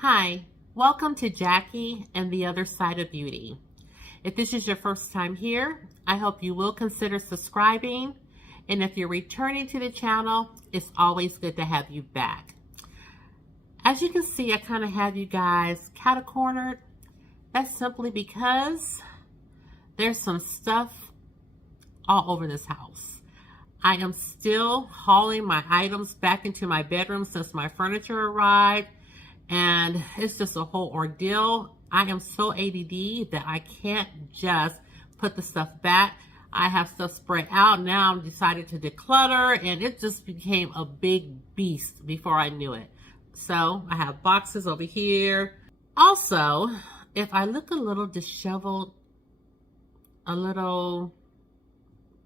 Hi, welcome to Jackie and the Other Side of Beauty. If this is your first time here, I hope you will consider subscribing. And if you're returning to the channel, it's always good to have you back. As you can see, I kind of have you guys cat-cornered. That's simply because there's some stuff all over this house. I am still hauling my items back into my bedroom since my furniture arrived. And it's just a whole ordeal. I am so ADD that I can't just put the stuff back. I have stuff spread out. Now I'm decided to declutter, and it just became a big beast before I knew it. So I have boxes over here. Also, if I look a little disheveled, a little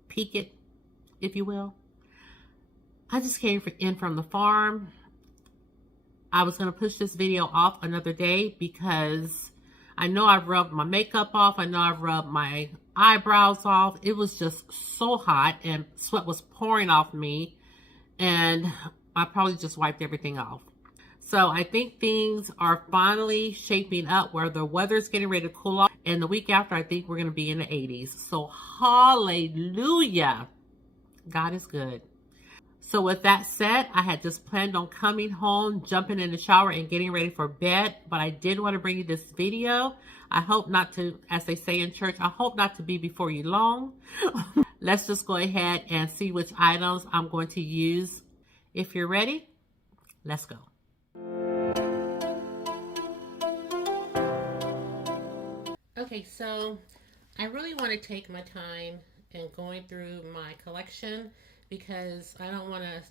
peaked, if you will, I just came in from the farm. I was going to push this video off another day because I know I've rubbed my makeup off. I know I've rubbed my eyebrows off. It was just so hot and sweat was pouring off me. And I probably just wiped everything off. So I think things are finally shaping up where the weather's getting ready to cool off. And the week after, I think we're going to be in the 80s. So hallelujah. God is good. So with that said, I had just planned on coming home, jumping in the shower, and getting ready for bed. But I did want to bring you this video. I hope not to, as they say in church, I hope not to be before you long. Let's just go ahead and see which items I'm going to use. If you're ready, let's go. Okay, so I really want to take my time in going through my collection, because I don't want to,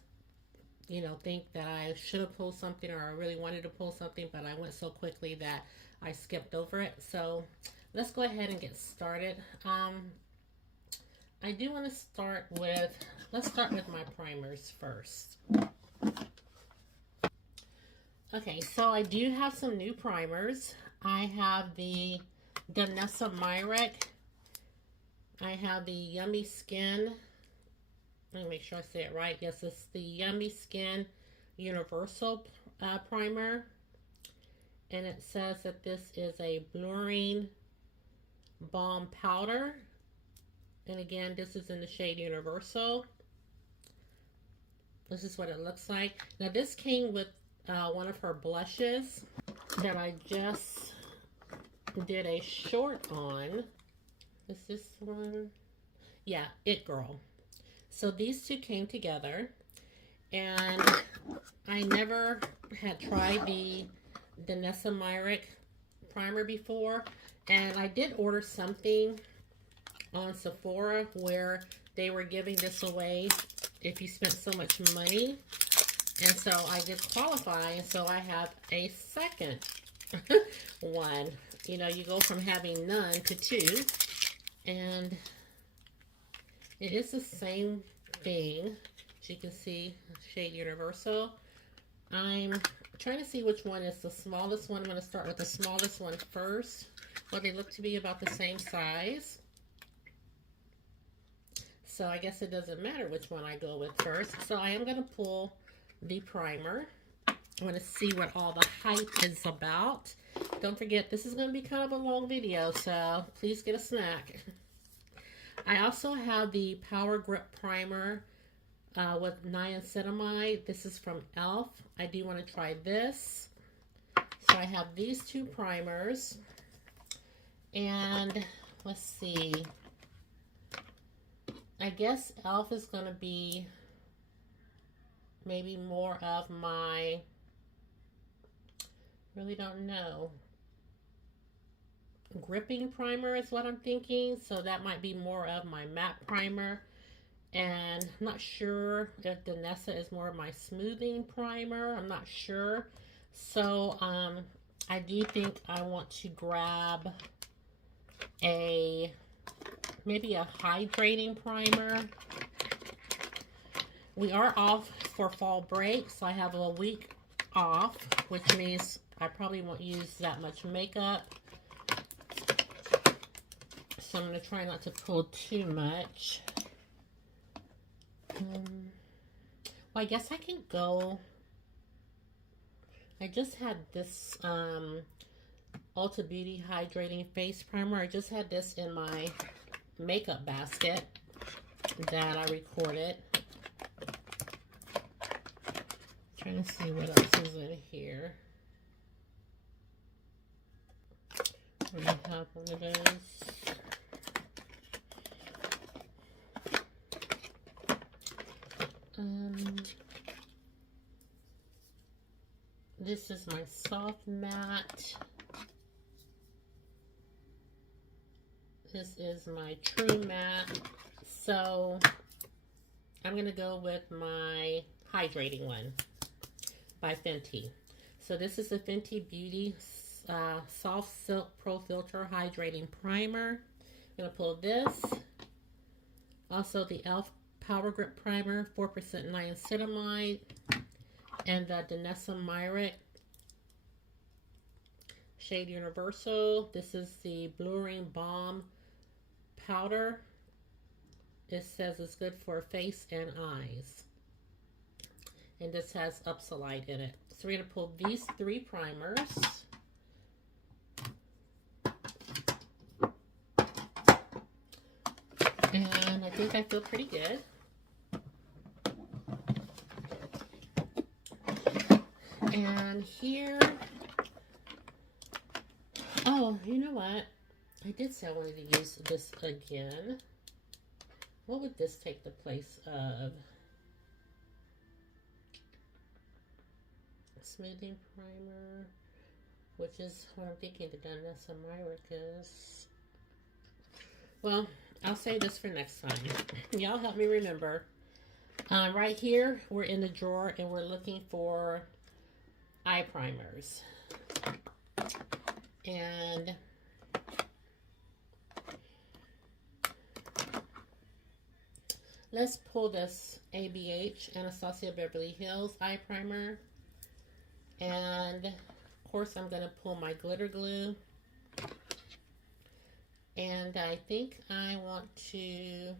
think that I should have pulled something or I really wanted to pull something, but I went so quickly that I skipped over it. So let's go ahead and get started. I do want to start with, let's start with my primers first. Okay, so I do have some new primers. I have the Danessa Myrek. I have the Yummy Skin. Let me make sure I say it right. Yes, it's the Yummy Skin Universal Primer. And it says that this is a blurring balm powder. And again, this is in the shade Universal. This is what it looks like. Now, this came with one of her blushes that I just did a short on. Is this one? Yeah, It Girl. So these two came together, and I never had tried the Danessa Myrek primer before, and I did order something on Sephora where they were giving this away if you spent so much money, and so I did qualify, and so I have a second one. You go from having none to two, and it is the same thing. As you can see, shade Universal. I'm trying to see which one is the smallest one. I'm going to start with the smallest one first. Well, they look to be about the same size. So I guess it doesn't matter which one I go with first. So I am going to pull the primer. I want to see what all the hype is about. Don't forget, this is going to be kind of a long video, so please get a snack. I also have the Power Grip Primer with niacinamide. This is from e.l.f. I do want to try this. So I have these two primers. And let's see. I guess e.l.f. is going to be maybe more of my, really don't know, gripping primer is what I'm thinking. So that might be more of my matte primer. And I'm not sure if Danessa is more of my smoothing primer. I'm not sure. So I do think I want to grab maybe a hydrating primer. We are off for fall break, so I have a week off, which means I probably won't use that much makeup. So I'm going to try not to pull too much. Well, I guess I can go I just had this Ulta Beauty Hydrating Face Primer. I just had this in my makeup basket that I recorded. Trying to see what else is in here. We have one of those. This is my soft matte. This is my true matte. So I'm going to go with my hydrating one by Fenty. So this is the Fenty Beauty Soft Silk Pro Filter Hydrating Primer. I'm going to pull this. Also the e.l.f. Power Grip Primer, 4% niacinamide. And the Danessa Myrick Shade Universal. This is the Blurring Balm Powder. It says it's good for face and eyes. And this has Upsolite in it. So we're going to pull these 3 primers. And I think I feel pretty good. And here, oh, you know what? I did say I wanted to use this again. What would this take the place of? Smoothing primer, which is what I'm thinking the Danessa Myrick is. Well, I'll save this for next time. Y'all help me remember. Right here, we're in the drawer and we're looking for eye primers. And let's pull this ABH, Anastasia Beverly Hills eye primer. And of course I'm going to pull my glitter glue. And I think I want to,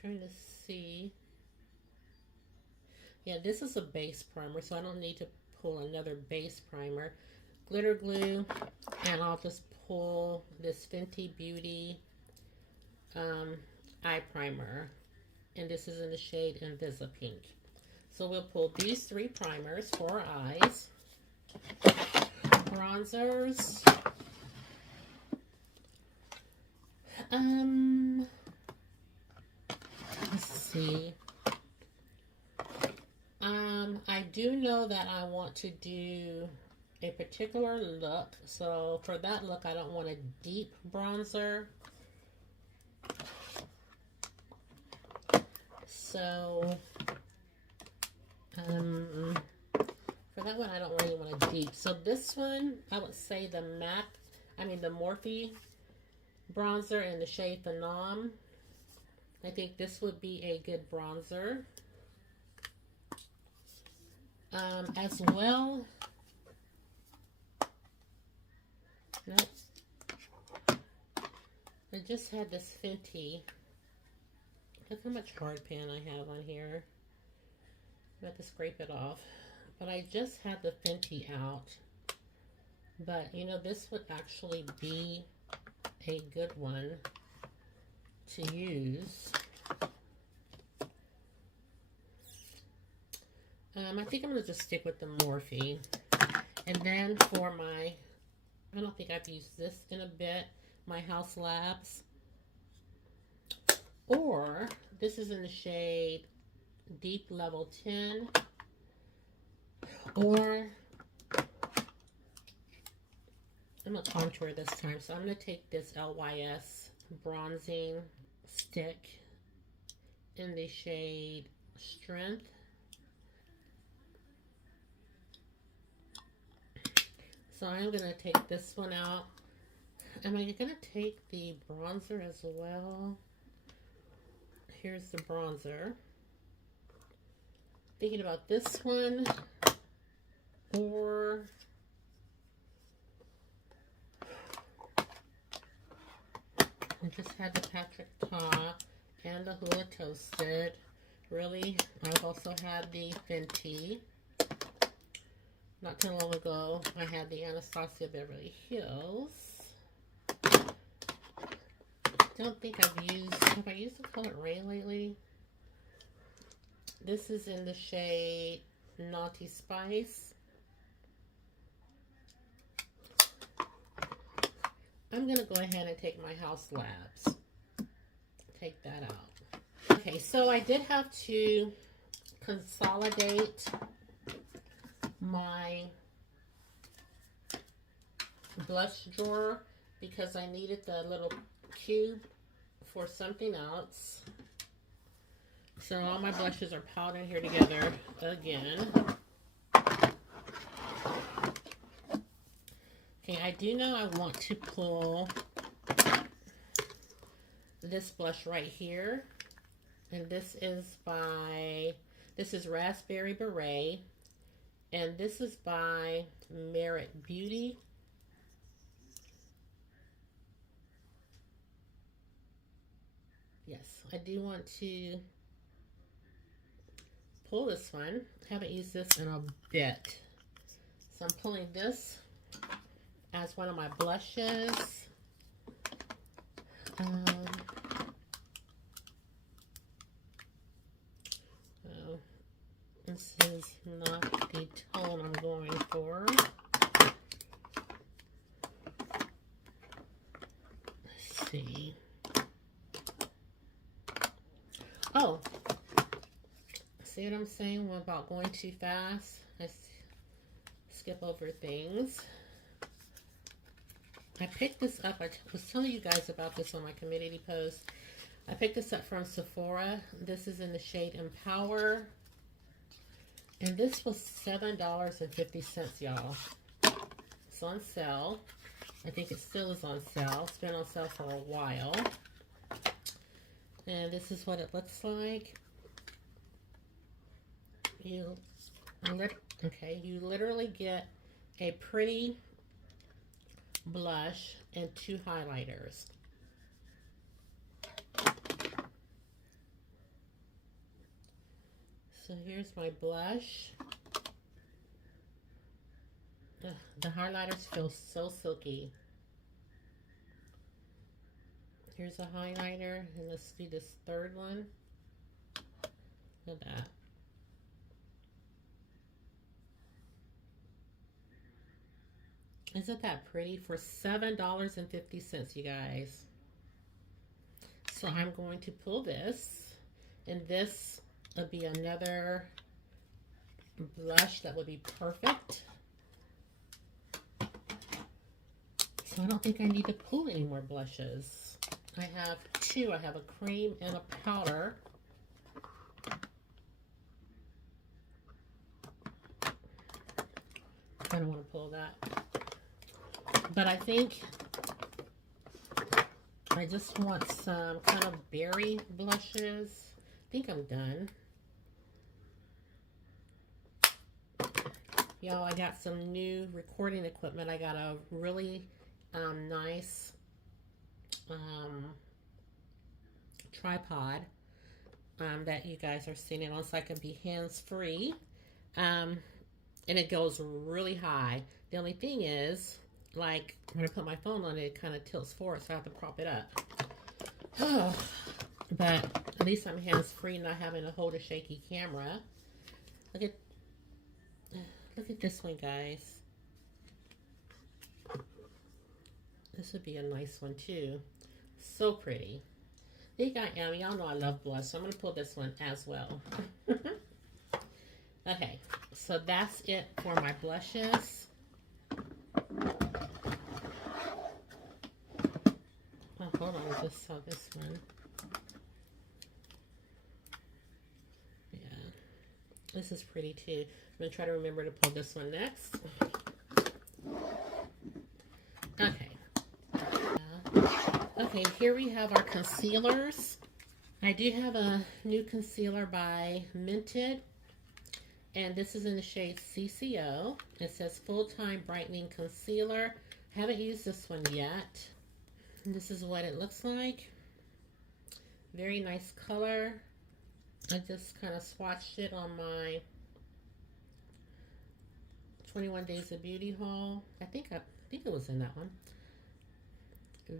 trying to see. Yeah, this is a base primer, so I don't need to pull another base primer. Glitter glue, and I'll just pull this Fenty Beauty eye primer. And this is in the shade Invisa Pink. So we'll pull these 3 primers for our eyes. Bronzers. Let's see. I do know that I want to do a particular look. So for that look, I don't want a deep bronzer. So, for that one, I don't really want a deep. So this one, I would say the Morphe bronzer in the shade Phenom. I think this would be a good bronzer. As well, nope. I just had this Fenty. Look how much hard pan I have on here. I'm about to scrape it off. But I just had the Fenty out. But, you know, this would actually be a good one to use. I think I'm going to just stick with the Morphe. And then for my, I don't think I've used this in a bit, my House Labs. Or, this is in the shade Deep Level 10. Or, I'm going to contour this time. So I'm going to take this LYS bronzing stick in the shade Strength. So I'm going to take this one out. Am I going to take the bronzer as well? Here's the bronzer. Thinking about this one. Or I just had the Patrick Ta and the Hula Toasted. really. I've also had the Fenty. Not too long ago, I had the AnastasiaBeverlyHills. Don't think have I used the color Ray lately? This is in the shade Naughty Spice. I'm gonna go ahead and take my House Labs. Take that out. Okay, so I did have to consolidate my blush drawer because I needed the little cube for something else. So all my blushes are piled in here together again. Okay, I do know I want to pull this blush right here. And this is Raspberry Beret. And this is by Merit Beauty. Yes, I do want to pull this one. I haven't used this in a bit. So I'm pulling this as one of my blushes. This is not the tone I'm going for. Let's see. Oh, see what I'm saying about going too fast? Let's skip over things. I picked this up. I was telling you guys about this on my community post. I picked this up from Sephora. This is in the shade Empower. And this was $7.50, y'all. It's on sale. I think it still is on sale. It's been on sale for a while. And this is what it looks like. You literally get a pretty blush and 2 highlighters. So here's my blush. Ugh, the highlighters feel so silky. Here's a highlighter, and let's do this third one. Look at that. Isn't that pretty? For $7.50, you guys. So I'm going to pull this, and this will be another blush that would be perfect. So I don't think I need to pull any more blushes. I have 2. I have a cream and a powder. I don't want to pull that. But I think I just want some kind of berry blushes. I think I'm done. Y'all, I got some new recording equipment. I got a really nice tripod that you guys are seeing it on, so I can be hands-free. And it goes really high. The only thing is, like, when I put my phone on it, it kind of tilts forward, so I have to prop it up. But at least I'm hands-free, not having to hold a shaky camera. Look at this one, guys. This would be a nice one too. So pretty. I think I am. Y'all know I love blush, so I'm going to pull this one as well. Okay, so that's it for my blushes. Oh, hold on, I just saw this one. Yeah, this is pretty too. I'm going to try to remember to pull this one next. Okay. Okay, here we have our concealers. I do have a new concealer by Minted. And this is in the shade CCO. It says Full-Time Brightening Concealer. Haven't used this one yet. And this is what it looks like. Very nice color. I just kind of swatched it on my 21 Days of Beauty haul. I think it was in that one.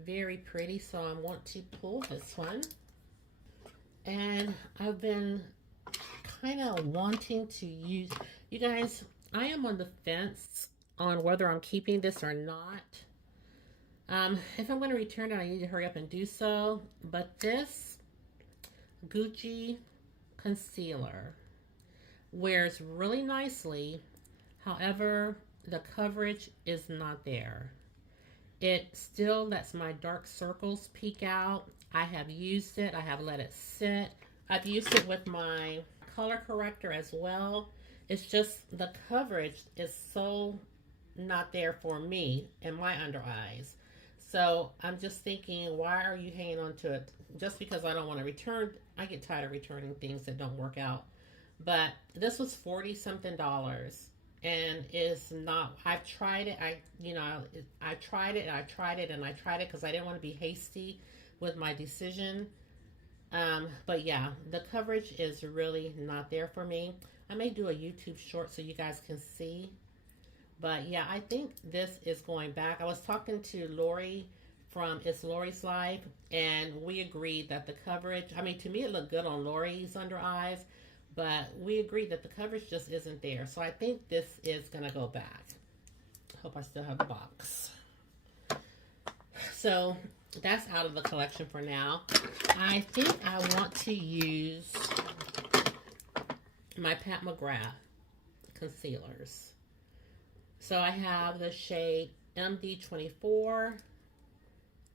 Very pretty, so I want to pull this one. And I've been kind of wanting to use, you guys, I am on the fence on whether I'm keeping this or not. If I'm going to return it, I need to hurry up and do so. But this Gucci concealer wears really nicely. However, the coverage is not there. It still lets my dark circles peek out. I have used it. I have let it sit. I've used it with my color corrector as well. It's just the coverage is so not there for me in my under eyes. So I'm just thinking, why are you hanging on to it? Just because I don't want to return. I get tired of returning things that don't work out. But this was $40 something. And it's not, I've tried it. I tried it and I tried it and I tried it because I didn't want to be hasty with my decision. But yeah, the coverage is really not there for me. I may do a YouTube short so you guys can see. But yeah, I think this is going back. I was talking to Lori from It's Lori's Life, and we agreed that the coverage, I mean, to me it looked good on Lori's under eyes, but we agreed that the coverage just isn't there. So I think this is going to go back. Hope I still have the box. So that's out of the collection for now. I think I want to use my Pat McGrath concealers. So I have the shade MD24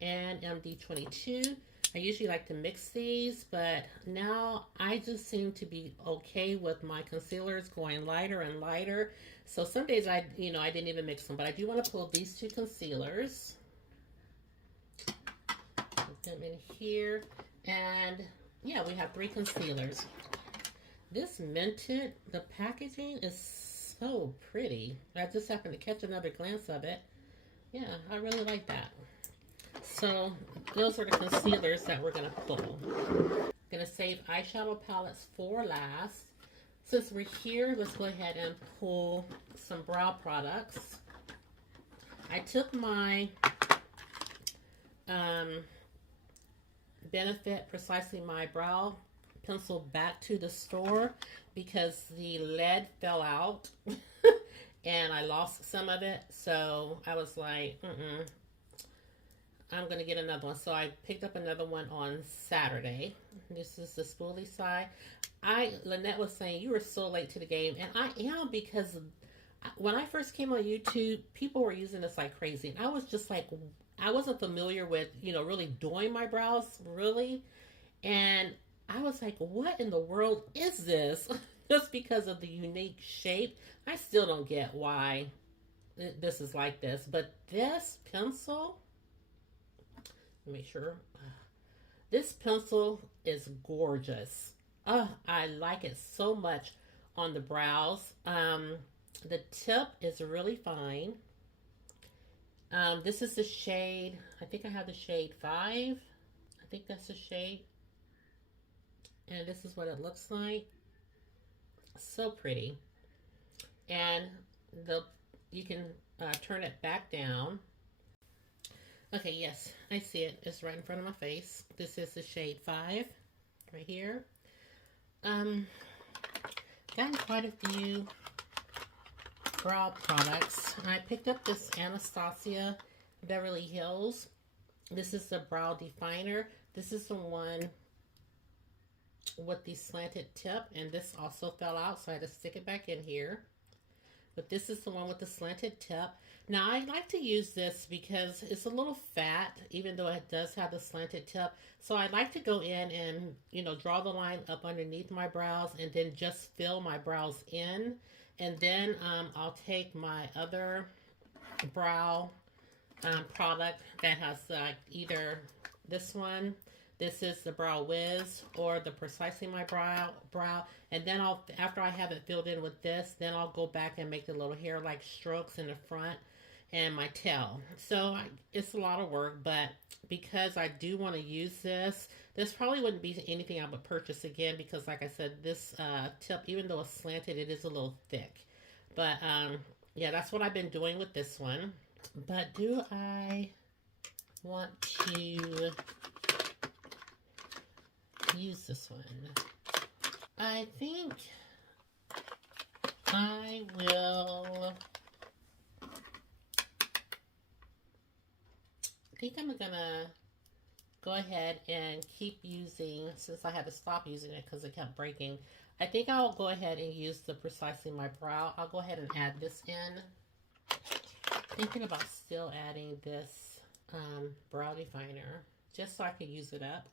and MD22. I usually like to mix these, but now I just seem to be okay with my concealers going lighter and lighter. So some days I didn't even mix them, but I do want to pull these two concealers. Put them in here. And yeah, we have 3 concealers. This Mented, the packaging is so pretty. I just happened to catch another glance of it. Yeah, I really like that. So those are the concealers that we're going to pull. Going to save eyeshadow palettes for last. Since we're here, let's go ahead and pull some brow products. I took my Benefit Precisely My Brow pencil back to the store because the lead fell out and I lost some of it. So I was like, I'm going to get another one. So I picked up another one on Saturday. This is the spoolie side. Lynette was saying, you were so late to the game. And I am, because when I first came on YouTube, people were using this like crazy. And I was just like, I wasn't familiar with, really doing my brows, really. And I was like, what in the world is this? Just because of the unique shape. I still don't get why this is like this. But this pencil, make sure. This pencil is gorgeous. I like it so much on the brows. The tip is really fine. This is the shade, I think I have the shade 5. I think that's the shade. And this is what it looks like. So pretty. And you can turn it back down. Okay, yes, I see it. It's right in front of my face. This is the shade 5 right here. Gotten quite a few brow products. I picked up this Anastasia Beverly Hills. This is the brow definer. This is the one with the slanted tip, and this also fell out, so I had to stick it back in here. But this is the one with the slanted tip. Now, I like to use this because it's a little fat, even though it does have the slanted tip. So I like to go in and, draw the line up underneath my brows and then just fill my brows in. And then I'll take my other brow product that has either this one, this is the Brow Wiz, or the Precisely My Brow, and then after I have it filled in with this, then I'll go back and make the little hair-like strokes in the front, and my tail. So it's a lot of work, but because I do want to use this probably wouldn't be anything I would purchase again because like I said, this tip, even though it's slanted, it is a little thick. But yeah, that's what I've been doing with this one. But do I want to use this one? I think I will. I think I'm gonna go ahead and keep using, since I had to stop using it because it kept breaking. I think I'll go ahead and use the Precisely My Brow. I'll go ahead and add this in. Thinking about still adding this brow definer just so I can use it up.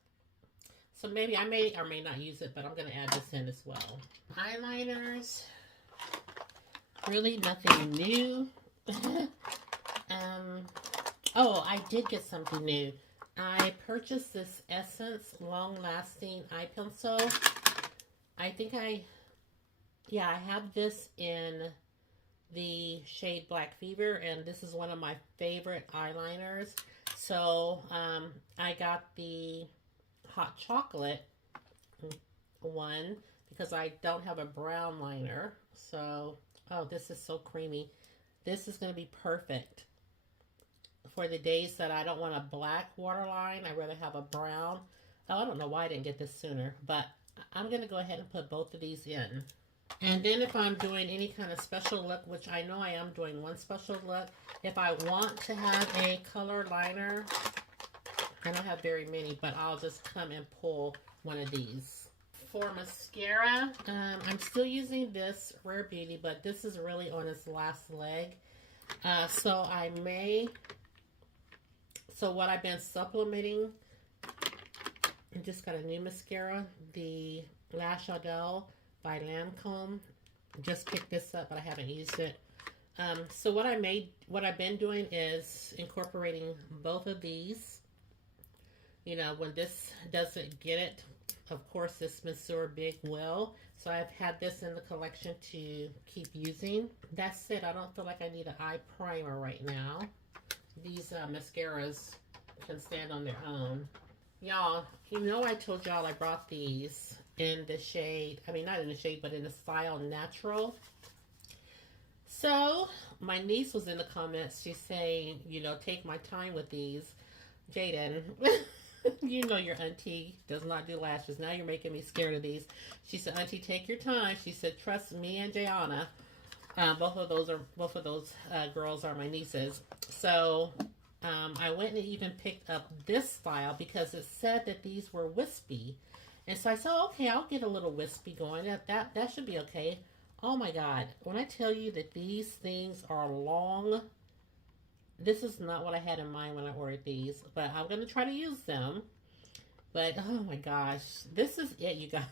So maybe I may or may not use it, but I'm going to add this in as well. Eyeliners. Really nothing new. Oh, I did get something new. I purchased this Essence Long Lasting Eye Pencil. I think I have this in the shade Black Fever, and this is one of my favorite eyeliners. So I got the hot chocolate one because I don't have a brown liner. So, oh, this is so creamy. This is going to be perfect for the days that I don't want a black waterline. I'd rather have a brown. Oh, I don't know why I didn't get this sooner, but I'm going to go ahead and put both of these in. And then if I'm doing any kind of special look, which I know I am doing one special look, if I want to have a color liner, I don't have very many, but I'll just come and pull one of these. For mascara, I'm still using this Rare Beauty, but this is really on its last leg. So what I've been supplementing, I just got a new mascara, the Lash Idole by Lancôme. Just picked this up, but I haven't used it. So what I've been doing is incorporating both of these. You know, when this doesn't get it, of course, this Monsieur Big will. So I've had this in the collection to keep using. That said, I don't feel like I need an eye primer right now. These mascaras can stand on their own. Y'all, you know I told y'all I brought these in the shade, I mean not in the shade, but in the style Natural. So my niece was in the comments. She's saying, you know, take my time with these. Jaden, you know your auntie does not do lashes. Now you're making me scared of these. She said, Auntie, take your time. She said, trust me and Jayana. Both of those girls are my nieces. So I went and even picked up this style because it said that these were wispy. And so I said, okay, I'll get a little wispy going. That should be okay. Oh my God. When I tell you that these things are long, this is not what I had in mind when I ordered these. But I'm going to try to use them. But, oh my gosh. This is it, you guys.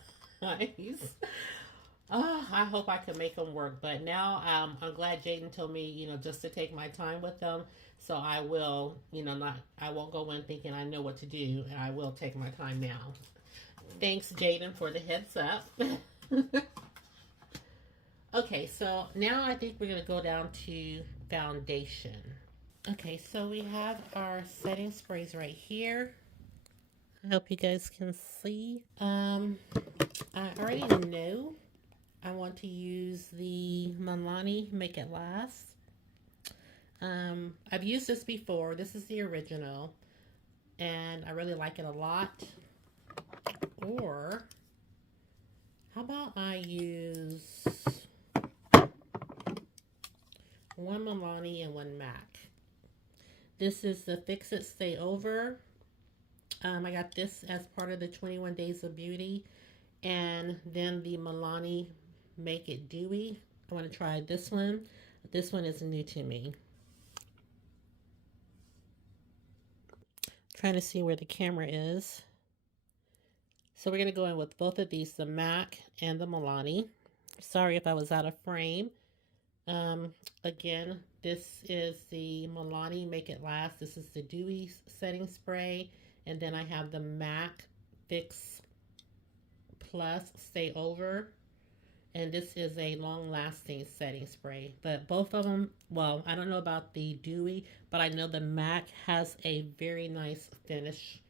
Oh, I hope I can make them work. But now I'm glad Jaden told me, you know, just to take my time with them. So I will, you know, I won't go in thinking I know what to do. And I will take my time now. Thanks, Jaden, for the heads up. Okay, so now I think we're going to go down to foundation. Okay, so we have our setting sprays right here. I hope you guys can see. I already know I want to use the Milani Make It Last. I've used this before. This is the original. And I really like it a lot. Or, how about I use one Milani and one MAC. This is the Fix It Stay Over. I got this as part of the 21 Days of Beauty. And then the Milani Make It Dewy. I want to try this one. This one is new to me. Trying to see where the camera is. So we're going to go in with both of these, the MAC and the Milani. Sorry if I was out of frame. Again, this is the Milani Make It Last. This is the Dewy Setting Spray. And then I have the MAC Fix Plus Stay Over. And this is a long-lasting setting spray. But both of them, well, I don't know about the Dewy, but I know the MAC has a very nice finish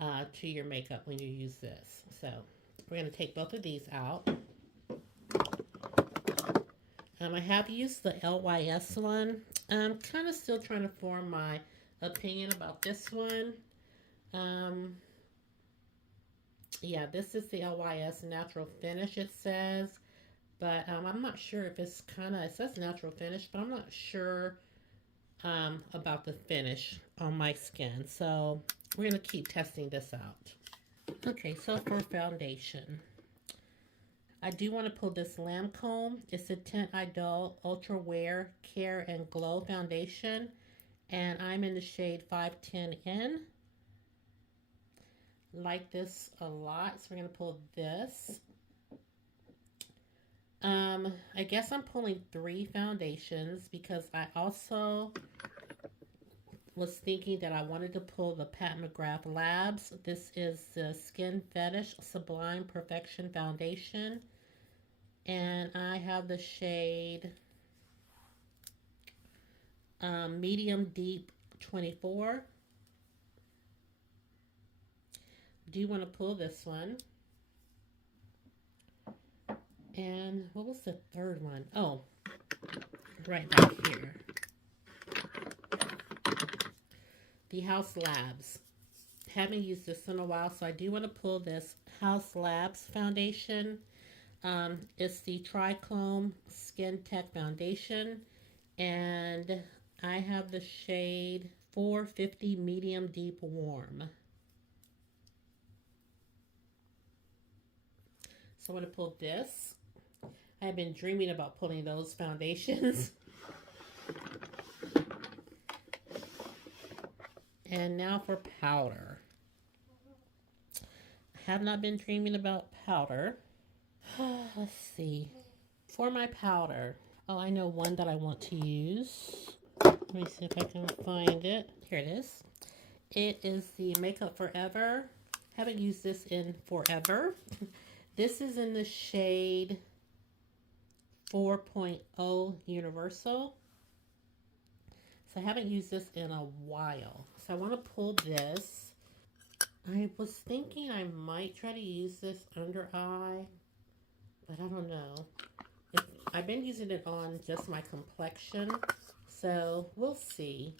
to your makeup when you use this. So we're going to take both of these out. I have used the LYS one. I'm kind of still trying to form my opinion about this one. Yeah, this is the LYS Natural Finish, it says. But I'm not sure if it's it says natural finish, but I'm not sure about the finish on my skin. So we're going to keep testing this out. Okay, so for foundation, I do want to pull this Lancôme. It's the Teint Idole Ultra Wear Care and Glow Foundation. And I'm in the shade 510N. Like this a lot, so we're going to pull this. I guess I'm pulling 3 foundations because I also was thinking that I wanted to pull the Pat McGrath Labs. This is the Skin Fetish Sublime Perfection Foundation. And I have the shade Medium Deep 24. Do you want to pull this one? And what was the third one? Oh, right back here. The House Labs. Haven't used this in a while, so I do want to pull this House Labs foundation. It's the Trichrome Skin Tech Foundation. And I have the shade 450 Medium Deep Warm. So I'm going to pull this. I've been dreaming about pulling those foundations. And now for powder. I have not been dreaming about powder. Let's see. For my powder, oh, I know one that I want to use. Let me see if I can find it. Here it is. It is the Makeup Forever. Haven't used this in forever. This is in the shade 4.0 Universal. So I haven't used this in a while. So I want to pull this. I was thinking I might try to use this under eye, but I don't know. I've been using it on just my complexion, so we'll see.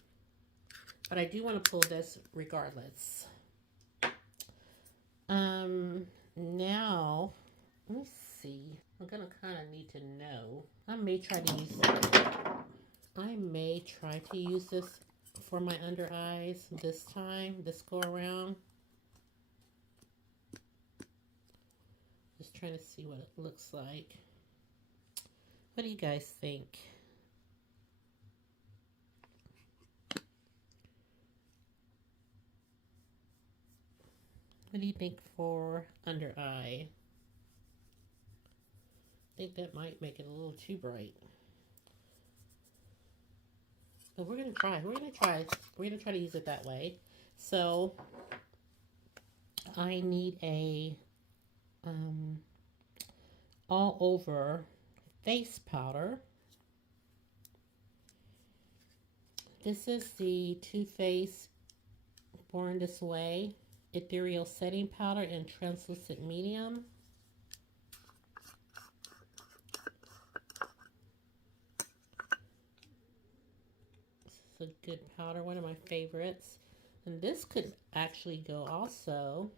But I do want to pull this regardless. Now, let me see. I'm going to kind of need to know. I may try to use this for my under eyes this go around. Just trying to see what it looks like. What do you guys think? What do you think for under eye? I think that might make it a little too bright. But we're gonna try. We're gonna try to use it that way. So I need a all over face powder. This is the Too Faced Born This Way Ethereal Setting Powder in Translucent Medium. This is a good powder, one of my favorites. And this could actually go also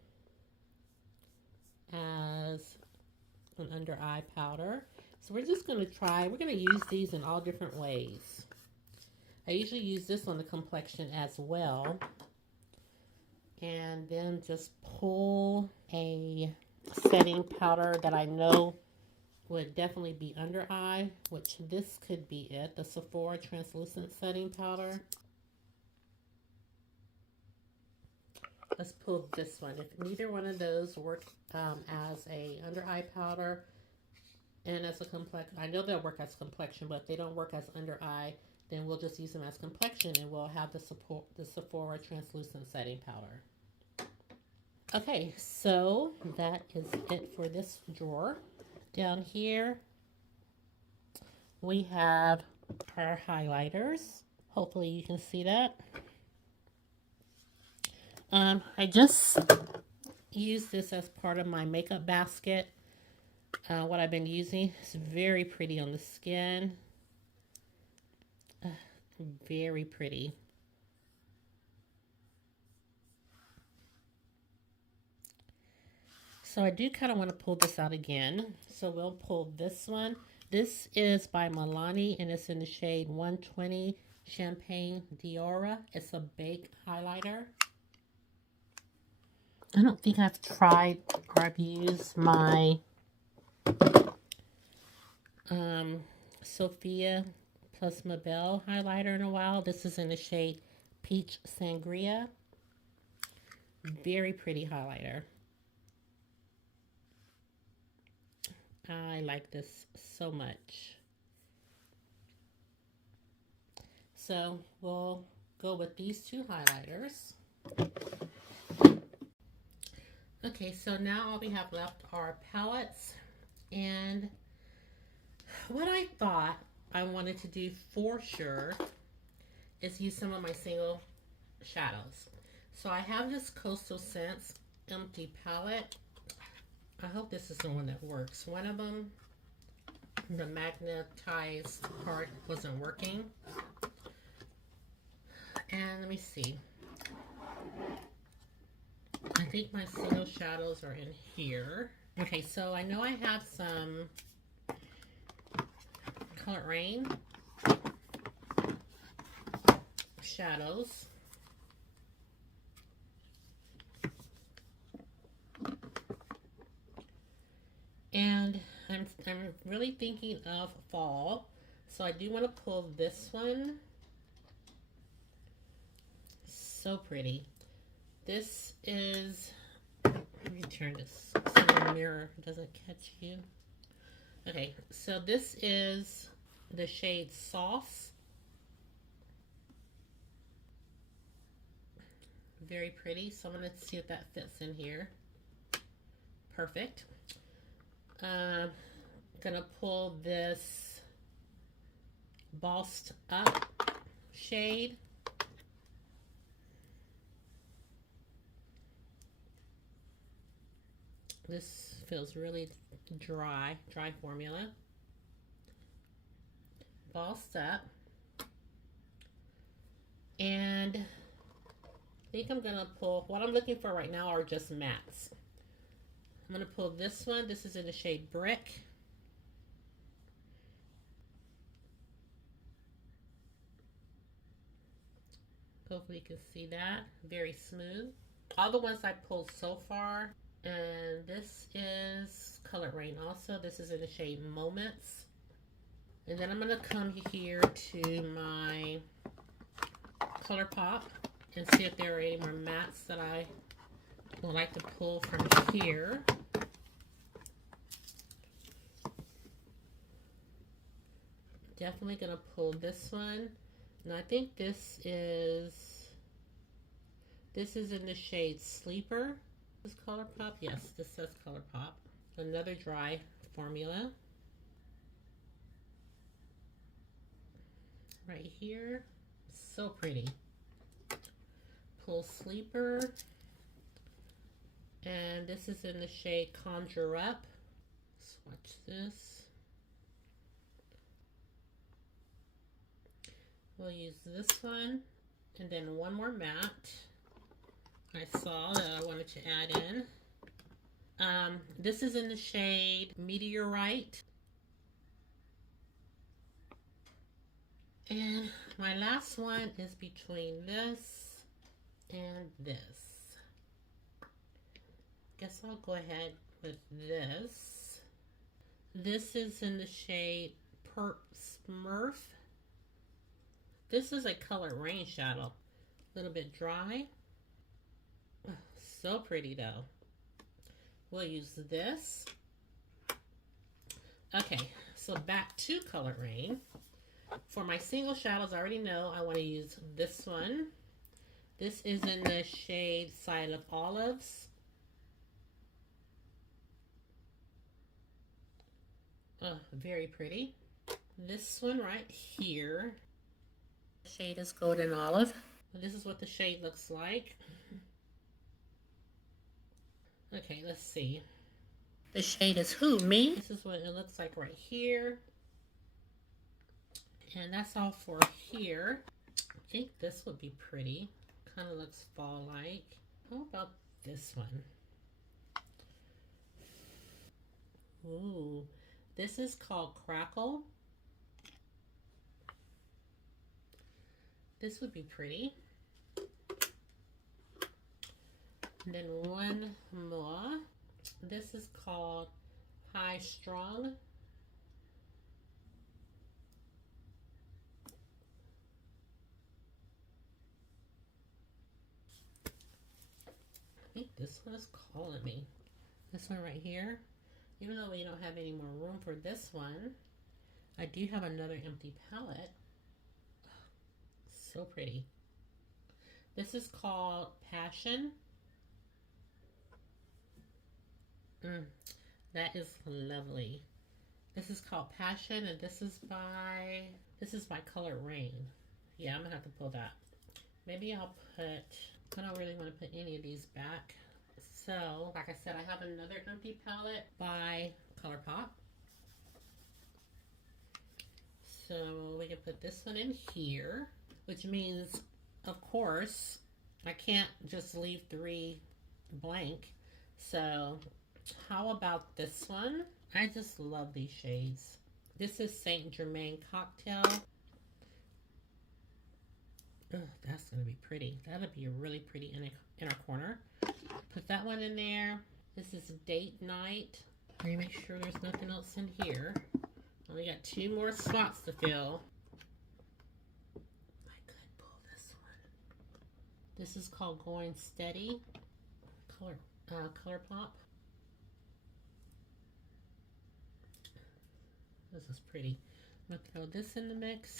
as an under eye powder. So we're just going to try. We're going to use these in all different ways. I usually use this on the complexion as well. And then just pull a setting powder that I know would definitely be under eye, which this could be it, the Sephora Translucent Setting Powder. Let's pull this one. If neither one of those work as a under eye powder and as a complexion, I know they'll work as complexion, but if they don't work as under eye, then we'll just use them as complexion and we'll have the Sephora Translucent Setting Powder. Okay, so that is it for this drawer. Down here, we have our highlighters. Hopefully you can see that. I just used this as part of my makeup basket. What I've been using. It's very pretty on the skin. Very pretty. So I do kind of want to pull this out again. So we'll pull this one. This is by Milani and it's in the shade 120 Champagne Diora. It's a baked highlighter. I don't think I've tried or I've used my Sophia plus Mabel highlighter in a while. This is in the shade Peach Sangria. Very pretty highlighter. I like this so much. So we'll go with these two highlighters. Okay, so now all we have left are palettes, and what I thought I wanted to do for sure is use some of my single shadows. So I have this Coastal Scents empty palette. I hope this is the one that works. One of them, the magnetized part wasn't working. And let me see. I think my single shadows are in here. Okay, so I know I have some Color Rain shadows. And I'm really thinking of fall. So I do want to pull this one. So pretty. This is, let me turn this so the mirror doesn't catch you. Okay, so this is the shade Sauce. Very pretty. So I'm going to see if that fits in here. Perfect. Gonna pull this Bossed Up shade. This feels really dry formula. Bossed Up. And I think I'm gonna pull, what I'm looking for right now are just mattes. I'm going to pull this one. This is in the shade Brick. Hopefully you can see that. Very smooth. All the ones I pulled so far. And this is Color Rain also. This is in the shade Moments. And then I'm going to come here to my ColourPop and see if there are any more mattes that I would like to pull from here. Definitely gonna pull this one. And I think this is in the shade Sleeper. This ColourPop? Yes, this says ColourPop. Another dry formula. Right here. So pretty. Pull Sleeper. And this is in the shade Conjure Up. Swatch this. We'll use this one. And then one more matte I saw that I wanted to add in. This is in the shade Meteorite. And my last one is between this and this. Guess I'll go ahead with this. This is in the shade Perp Smurf. This is a Color Rain shadow. A little bit dry. Oh, so pretty though. We'll use this. Okay, so back to Color Rain. For my single shadows, I already know I want to use this one. This is in the shade Side of Olives. Very pretty. This one right here, the shade is Golden Olive. This is what the shade looks like. Okay, let's see. The shade is who? Me? This is what it looks like right here. And that's all for here. I think this would be pretty. Kind of looks fall-like. How about this one? Ooh, this is called Crackle. This would be pretty. And then one more. This is called High Strong. I think this one is calling me. This one right here. Even though we don't have any more room for this one, I do have another empty palette. So pretty. This is called Passion. That is lovely. This is called Passion, and this is by Color Rain. Yeah, I'm gonna have to pull that. Maybe I'll put, I don't really want to put any of these back. So, like I said, I have another empty palette by ColourPop. So we can put this one in here, which means, of course, I can't just leave 3 blank. So how about this one? I just love these shades. This is Saint Germain Cocktail. Oh, that's gonna be pretty. That'll be really pretty in our corner. Put that one in there. This is Date Night. Let me make sure there's nothing else in here. Only got 2 more slots to fill. I could pull this one. This is called Going Steady. ColourPop. This is pretty. I'm gonna throw this in the mix.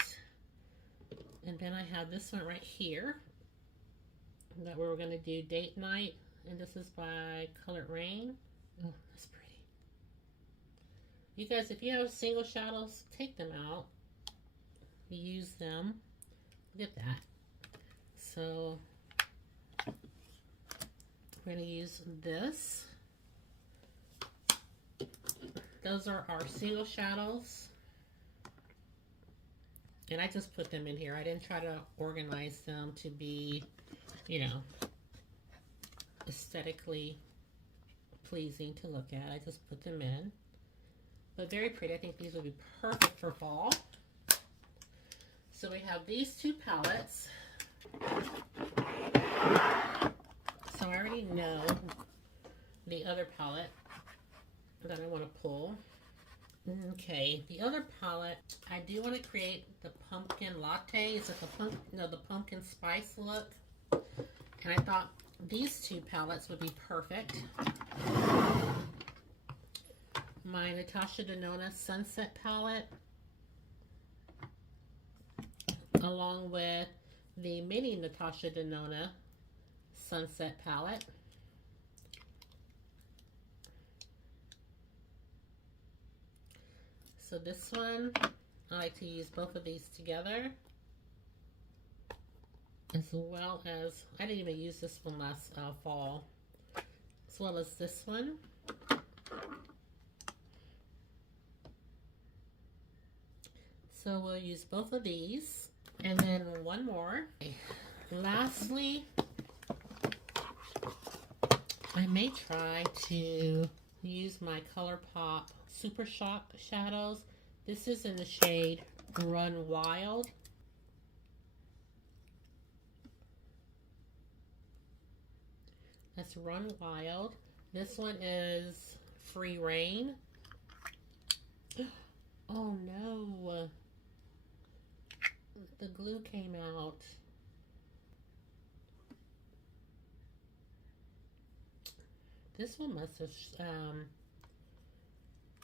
And then I have this one right here that we're gonna do Date Night. And this is by Color Rain. Oh, that's pretty. You guys, if you have single shadows, take them out. Use them. Look at that. So we're going to use this. Those are our single shadows. And I just put them in here. I didn't try to organize them to be, you know, aesthetically pleasing to look at. I just put them in. But very pretty. I think these would be perfect for fall. So we have these 2 palettes. So I already know the other palette that I want to pull. Okay, the other palette, I do want to create the pumpkin latte. It's like the pumpkin spice look. And I thought these 2 palettes would be perfect. My Natasha Denona Sunset palette, along with the mini Natasha Denona Sunset palette. So this one, I like to use both of these together, as well as, I didn't even use this one last fall, as well as this one. So we'll use both of these, and then one more. Lastly, I may try to use my ColourPop Super Shock shadows. This is in the shade Run Wild. That's Run Wild. This one is Free Reign. Oh no. The glue came out. This one must have,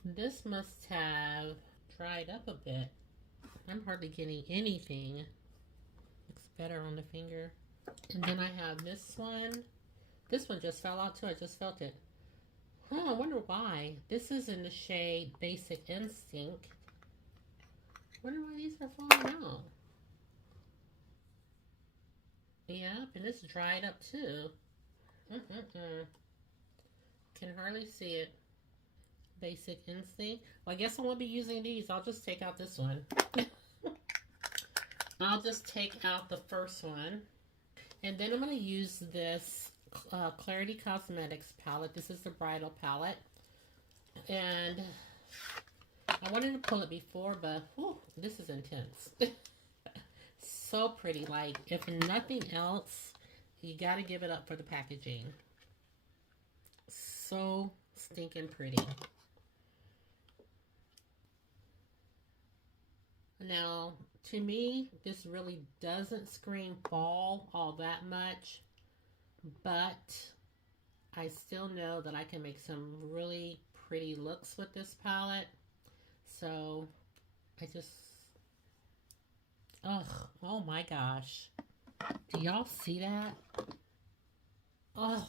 this must have dried up a bit. I'm hardly getting anything. Looks better on the finger. And then I have this one. This one just fell out too. I just felt it. Huh, I wonder why. This is in the shade Basic Instinct. I wonder why these are falling out. Yep, and it's dried up too. Can hardly see it. Basic Instinct. Well, I guess I won't be using these. I'll just take out this one. I'll just take out the first one. And then I'm going to use this Clarity Cosmetics palette. This is the bridal palette. And I wanted to pull it before, but whew, this is intense. So pretty. Like, if nothing else, you got to give it up for the packaging. So stinking pretty. Now, to me, this really doesn't scream fall all that much, but I still know that I can make some really pretty looks with this palette. So, I just, oh my gosh. Do y'all see that? Oh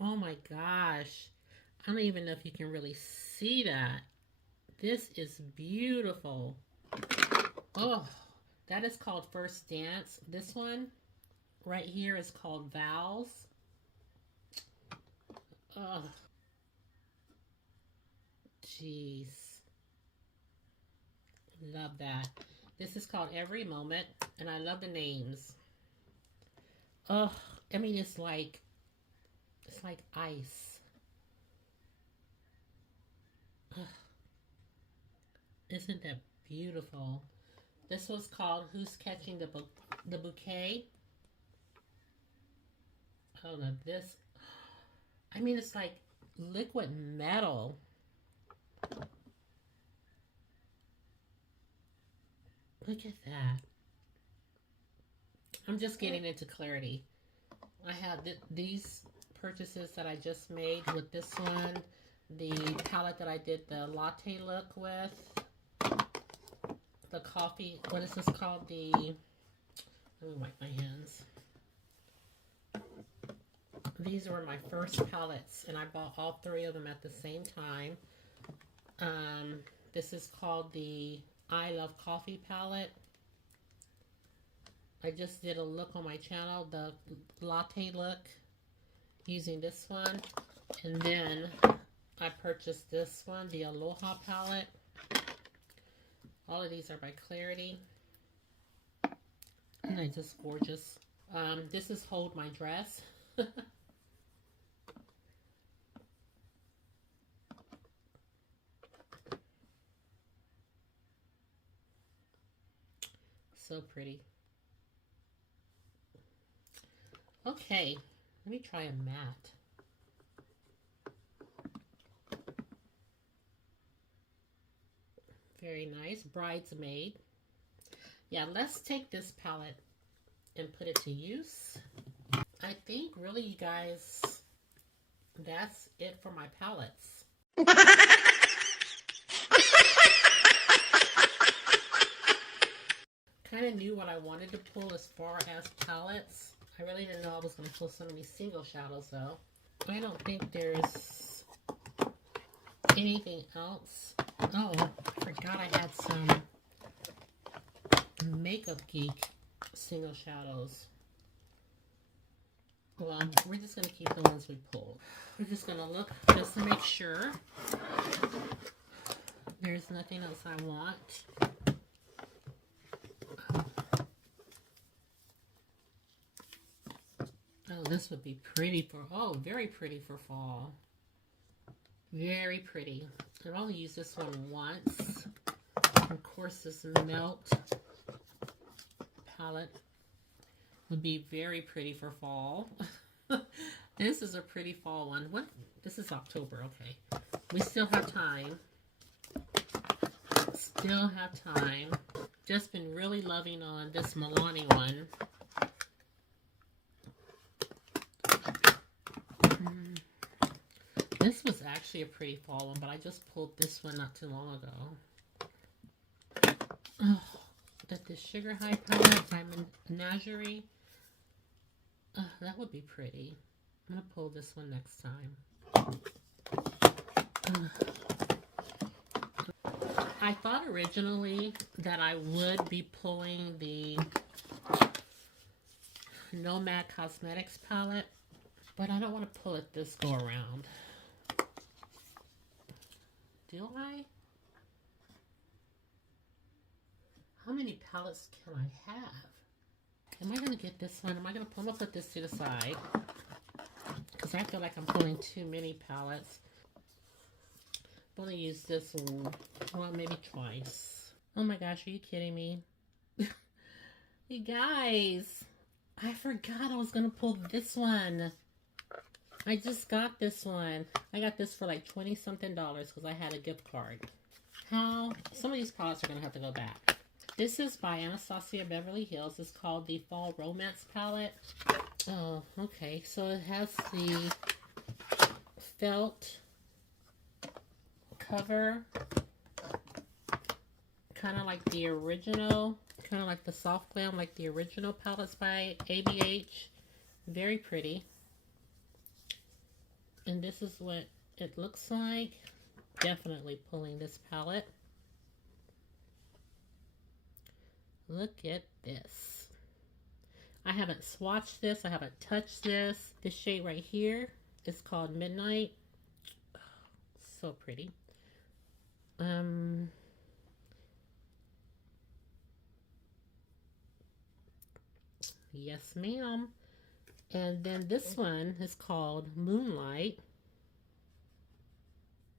my gosh. I don't even know if you can really see that. This is beautiful. Oh, that is called First Dance. This one right here is called Vows. Oh, jeez. Love that. This is called Every Moment, and I love the names. Oh, I mean, it's like ice. Ugh. Isn't that beautiful? This was called Who's Catching the Bouquet? Oh no, this, I mean, it's like liquid metal. Look at that. I'm just getting into clarity. I have these purchases that I just made with this one, the palette that I did the latte look with, the coffee, what is this called? The, let me wipe my hands. These were my first palettes, and I bought all three of them at the same time. This is called the I Love Coffee palette. I just did a look on my channel, the latte look, using this one. And then I purchased this one, the Aloha palette. All of these are by Clarity. And they're just gorgeous. This is Hold My Dress. So pretty. Okay, let me try a matte. Very nice. Bridesmaid. Yeah, let's take this palette and put it to use. I think really, you guys, that's it for my palettes. Kind of knew what I wanted to pull as far as palettes. I really didn't know I was going to pull so many single shadows though. I don't think there's anything else. Oh, I forgot I had some Makeup Geek single shadows. Well, we're just going to keep the ones we pulled. We're just going to look just to make sure there's nothing else I want. Oh, this would be pretty for, oh, very pretty for fall. Very pretty. I've only used this one once. Of course, this Melt palette would be very pretty for fall. This is a pretty fall one. What? This is October, okay. We still have time. Still have time. Just been really loving on this Milani one. This was actually a pretty fall one, but I just pulled this one not too long ago. Oh, that the Sugar High palette, Diamond Menagerie. That would be pretty. I'm going to pull this one next time. I thought originally that I would be pulling the Nomad Cosmetics palette, but I don't want to pull it this go around. Do I? How many palettes can I have? Am I going to get this one? I'm going to put this to the side because I feel like I'm pulling too many palettes. I'm going to use this one, well, maybe twice. Oh my gosh, are you kidding me? You guys, I forgot I was going to pull this one. I just got this one. I got this for like 20 something dollars because I had a gift card. How? Some of these products are going to have to go back. This is by AnastasiaBeverlyHills. It's called the Fall Romance Palette. Oh, okay. So it has the felt cover, kind of like the original, kind of like the soft glam, like the original palettes by ABH. Very pretty. And this is what it looks like. Definitely pulling this palette. Look at this. I haven't swatched this. I haven't touched this. This shade right here is called Midnight. Oh, so pretty. Yes, ma'am. And then this one is called Moonlight.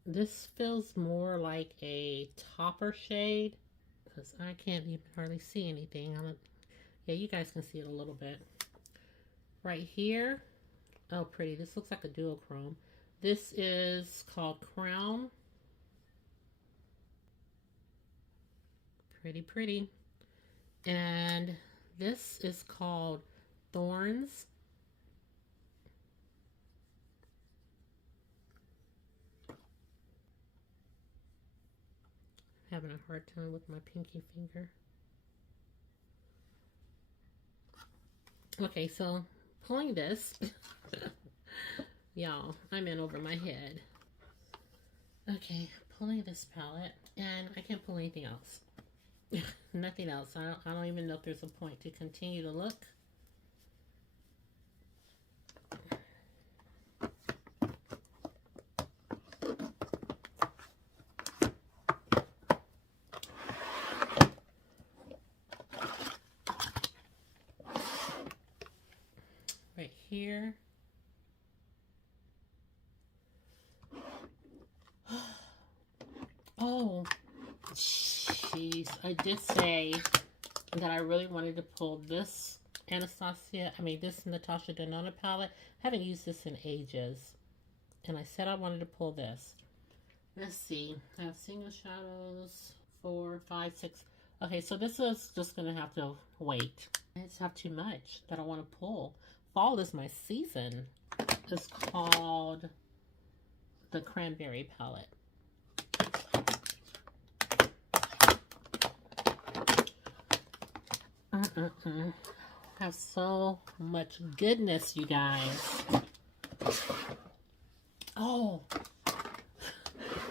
This feels more like a topper shade because I can't even hardly see anything. Yeah, you guys can see it a little bit. Right here. Oh, pretty. This looks like a duochrome. This is called Crown. Pretty, pretty. And this is called Thorns. Having a hard time with my pinky finger. Okay, so pulling this. Y'all, I'm in over my head. Okay, pulling this palette, and I can't pull anything else. Nothing else. I don't even know if there's a point to continue to look. Right here. Oh, jeez. I did say that I really wanted to pull this this Natasha Denona palette. I haven't used this in ages. And I said I wanted to pull this. Let's see. I have single shadows, 4, 5, 6. Okay, so this is just going to have to wait. I just have too much that I want to pull. Fall is my season. It's called the Cranberry palette. Have so much goodness, you guys. Oh,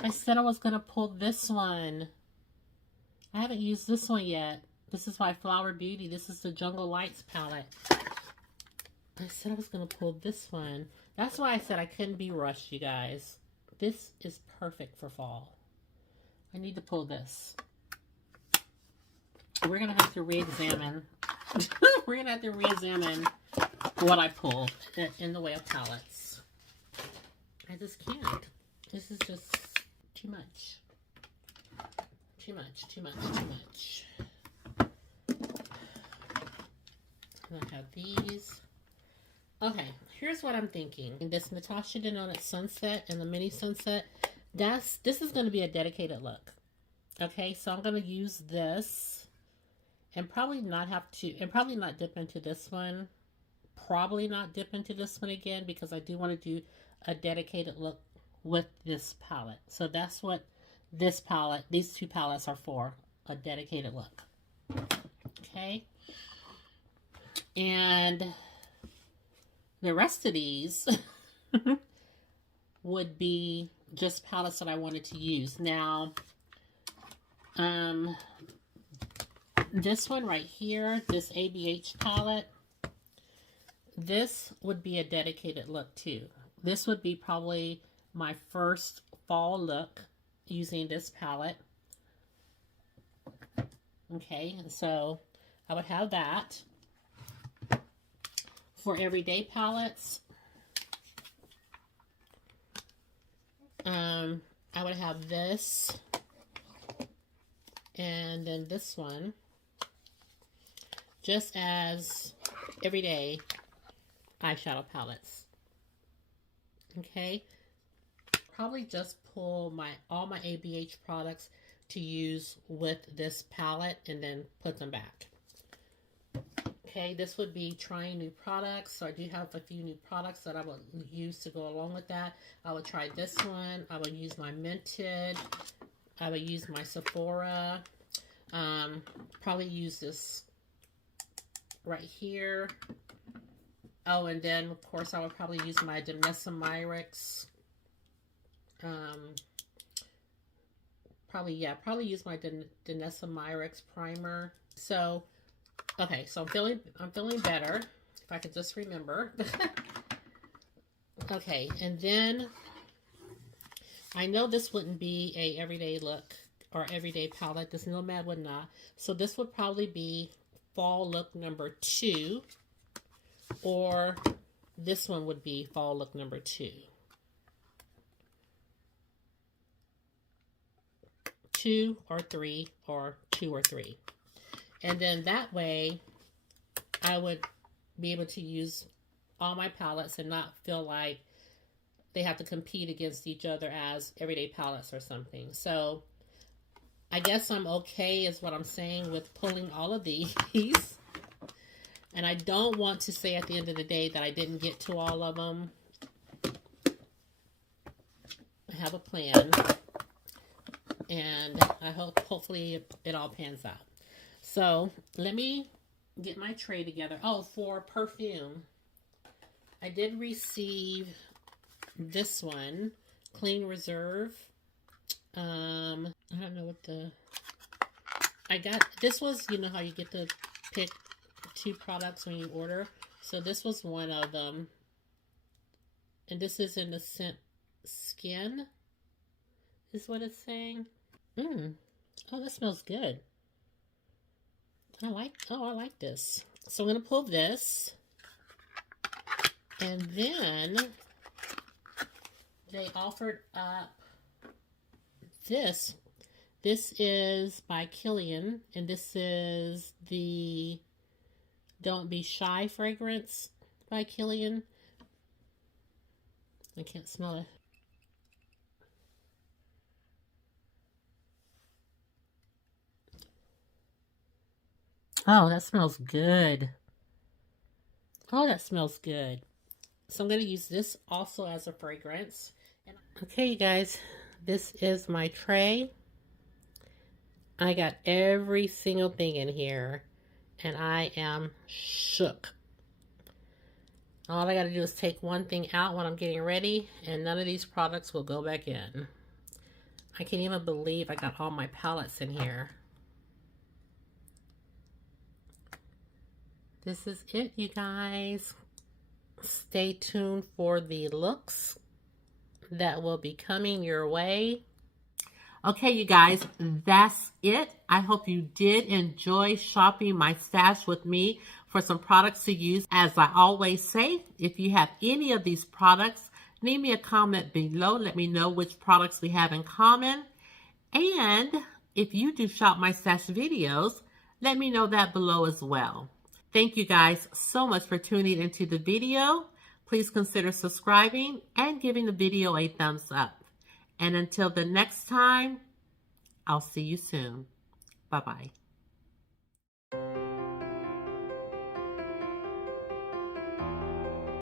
I said I was gonna pull this one. I haven't used this one yet. This is by Flower Beauty. This is the Jungle Lights palette. I said I was gonna pull this one. That's why I said I couldn't be rushed, you guys. This is perfect for fall. I need to pull this. We're gonna have to re-examine. We're gonna have to re-examine what I pulled in the way of palettes. I just can't. This is just too much. Too much, too much, too much. I have these. Okay, here's what I'm thinking. This Natasha Denona Sunset and the Mini Sunset, this is going to be a dedicated look. Okay, so I'm going to use this and probably not dip into this one. Probably not dip into this one again because I do want to do a dedicated look with this palette. So that's what these two palettes are for, a dedicated look. Okay. And the rest of these, would be just palettes that I wanted to use. Now, this one right here, this ABH palette, this would be a dedicated look too. This would be probably my first fall look using this palette. Okay, so I would have that. For everyday palettes, I would have this, and then this one, just as everyday eyeshadow palettes. Okay, probably just pull all my ABH products to use with this palette and then put them back. Okay, this would be trying new products. So I do have a few new products that I would use to go along with that. I would try this one. I would use my Mented. I would use my Sephora. Probably use this right here. Oh, and then of course I would probably use my AnastasiaBeverlyHills. Probably use my AnastasiaBeverlyHills primer. So, okay, so I'm feeling better, if I could just remember. Okay, and then I know this wouldn't be a everyday look or everyday palette. This Nomad would not. So this would probably be fall look number 2, or this one would be fall look number 2. 2 or 3, or 2 or 3. And then that way, I would be able to use all my palettes and not feel like they have to compete against each other as everyday palettes or something. So, I guess I'm okay is what I'm saying with pulling all of these. And I don't want to say at the end of the day that I didn't get to all of them. I have a plan. And I hopefully it all pans out. So let me get my tray together. Oh, for perfume, I did receive this one, Clean Reserve. I don't know what I got. This was, you know how you get to pick 2 products when you order. So this was one of them. And this is in the scent Skin, is what it's saying. Oh, that smells good. I like this. So I'm going to pull this. And then they offered up this. This is by Kilian. And this is the Don't Be Shy fragrance by Kilian. I can't smell it. Oh, that smells good. Oh, that smells good. So I'm going to use this also as a fragrance. Okay, you guys, this is my tray. I got every single thing in here, and I am shook. All I got to do is take one thing out when I'm getting ready, and none of these products will go back in. I can't even believe I got all my palettes in here. This is it, you guys. Stay tuned for the looks that will be coming your way. Okay, you guys, that's it. I hope you did enjoy shopping my stash with me for some products to use. As I always say, if you have any of these products, leave me a comment below. Let me know which products we have in common. And if you do shop my stash videos, let me know that below as well. Thank you guys so much for tuning into the video. Please consider subscribing and giving the video a thumbs up. And until the next time, I'll see you soon. Bye-bye.